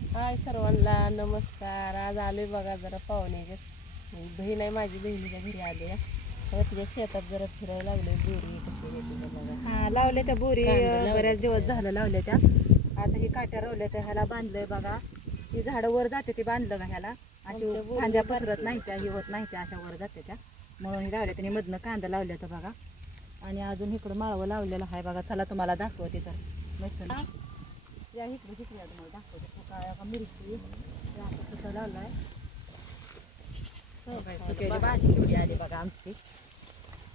हाय सर्वांना नमस्कार। आज आलोय बघा जरा पाहुणे बहीण आहे माझी, बहिणीच्या घरी आले. तिच्या शेतात जरा फिरायला लागले. बोरी कशी येते बघा. हा लावले त्या बोरी बऱ्याच दिवस झालं लावल्या त्या. आता ही काट्या लावल्या त्या, ह्याला बांधलंय बघा. ही झाडं वर जाते ती बांधलं का ह्याला, अशी फांद्या पसरत नाही त्या, ही होत नाही त्या, अशा वर जाते त्या, म्हणून ही लावल्या त्यांनी. मधनं कांदा लावल्या तर बघा. आणि अजून इकडं माळवं लावलेलं आहे बघा. चला तुम्हाला दाखवते तर मस्त ना. या इकडे तिकडे तुम्हाला दाखवते. काय का मिरची असं लावलाय. चुक्याची भाजी केवढी आली बघा आमची.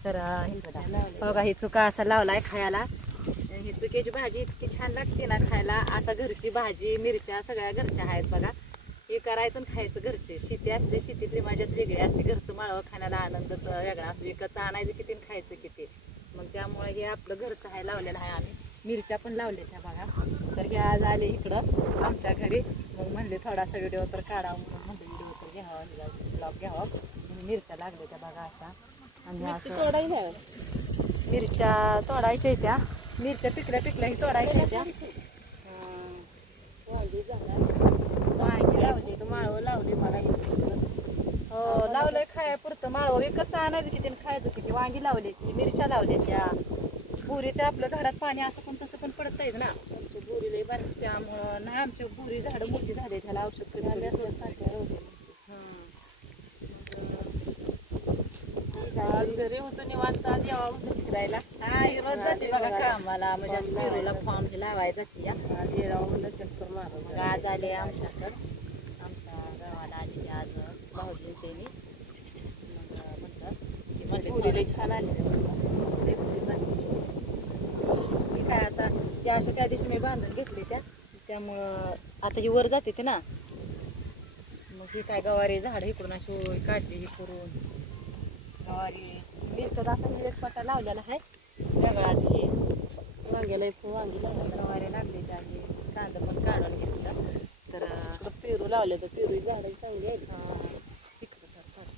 तर बघा ही चुका असा लावलाय खायला. ही चुक्याची भाजी इतकी छान लागते ना खायला. असा घरची भाजी मिरच्या सगळ्या घरच्या आहेत बघा. हे करायचं आणि खायचं घरचे. शेती असते, शेतीतली मजाच वेगळी असते. घरचं माळवं खाण्याला आनंदच वेगळा. विकतचं आणायचं किती आणि खायचं किती. मग त्यामुळे हे आपलं घरचं आहे लावलेलं आहे आम्ही. मिरच्या पण लावल्या त्या बघा. तर हे आज आले इकडं आमच्या घरी. मग म्हणले थोडासा व्हिडिओ तर काढावं, म्हणून म्हणलं व्हिडिओ तर घ्यावा, ब्लॉग घ्यावा. मिरच्या लागल्या त्या बघा अशा. आणि मिरच्या तोडायच्या त्या. मिरच्या पिकल्या ही तोडायच्या त्या. वांगी लावली, माळवं लावली मला. हो लावलंय खाया पुरतं माळवं. विकतचं आणायचं किती आणि खायचं किती. वांगी लावली ती, मिरच्या लावल्या त्या. बोरीच्या आपल्या झाडात पाणी असं पण तसं पण पडतंय ना. आमच्या बोरीला बांधते त्यामुळं नाही. आमच्या बोरी झाडं मोठी झाले, त्याला औषध कधी आले असलं आज घरी होतो निवांत. आज यावं म्हणून फिरायला. हा रोज जाते बघा कामाला. म्हणजे असं पेरूला फॉर्म लावायला जाते. आज यावं म्हणलं चक्कर मारा. मग आज आले आमच्याकडं, आमच्या गावाला आली आज भाऊजी त्यांनी. मग म्हणलं बोरीला छान आले. काय आता त्या अशा त्या दिवशी मी बांधून घेतली त्या. त्यामुळं आता ही वर जाते ते ना. मग ही काय गवारी झाडं इकडून अशी काढली ही करून. गवारी मिरचं असं एक पट्टा लावलेला आहे वेगळाच. हे वांग्याला वांगी लावलं, गवारी लागली त्याची. कांदा पण काढून घेतलं. तर पेरू लावले तर पेरू झाडं चांगली आहेत.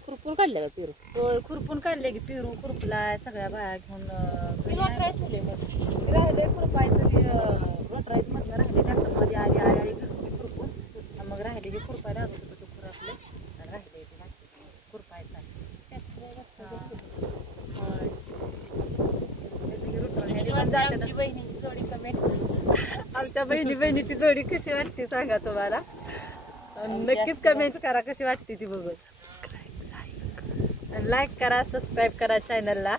खुरपून काढले का पेरू? तो खुरपून काढले की पेरू खुरपला सगळ्या बाया घेऊन. राहिले खुरपायचं ते रोटरायचं मधलं राहिले ट्रॅक्टरमध्ये आली आली खुरपून. मग राहिले की खुरपायला लागत होतं. तो खुरपले राहिले ते खुरपायचा. बहिणीची जोडी कमेंट. आमच्या बहिणीची जोडी कशी वाटते सांगा तुम्हाला. नक्कीच कमेंट करा कशी वाटते ती बघून. लाईक करा, सबस्क्राईब करा चॅनलला.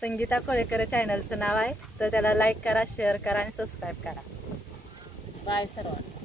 संगीता कोळेकर चॅनलचं नाव आहे. तर त्याला लाईक करा, शेअर करा आणि सबस्क्राईब करा. बाय सर्वांना.